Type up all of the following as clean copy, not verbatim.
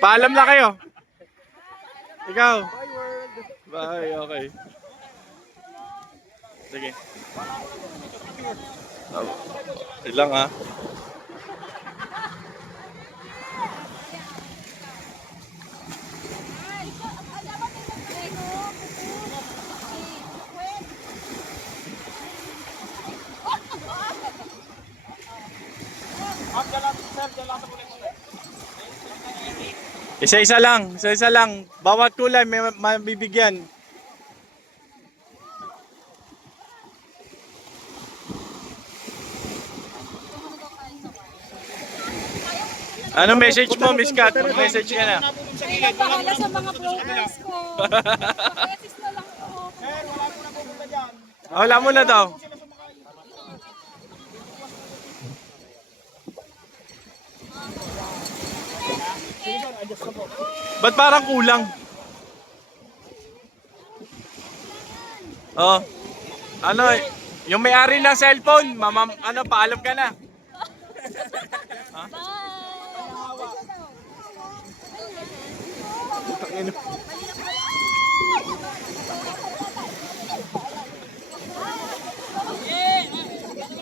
Paalam na kayo. Ikaw. Bye, okay. Sige. Ilang ha. Isa-isa lang, isa-isa lang. Bawat kulay may mabibigyan. Anong message mo, Miss Kat? Mag-message ka na. Bahala sa mga progress ko. Mag-message na lang ako. Wala mo na daw. Ba't parang kulang? Oh. Ano, yung may-ari ng cellphone, paalam ka na.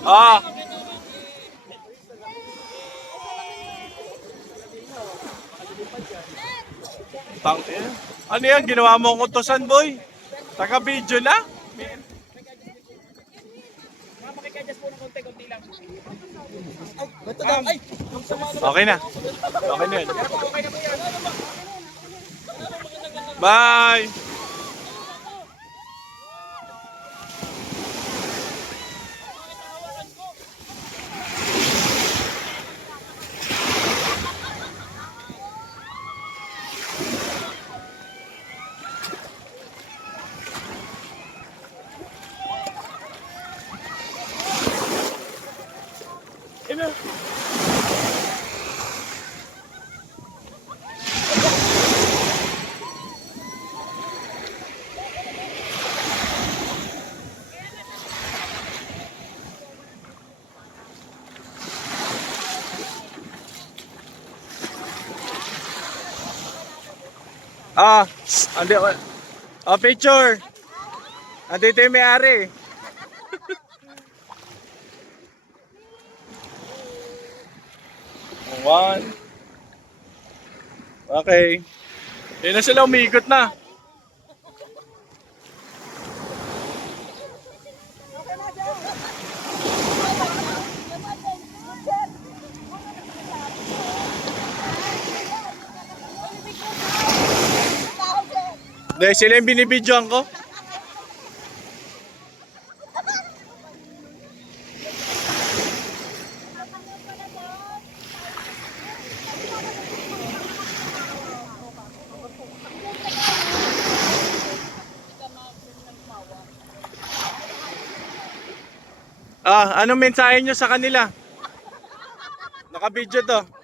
Ha? Ah. Ano yan? Ginawa mo ang utosan, boy? Taga-video na? Okay na. Okay na yan. Bye! Andi, picture. Andito yung may-ari. One. Okay. Yun na sila, umiikot na. Dahil sila yung binibidyoan ko. Anong mensahe nyo sa kanila? Naka-video to.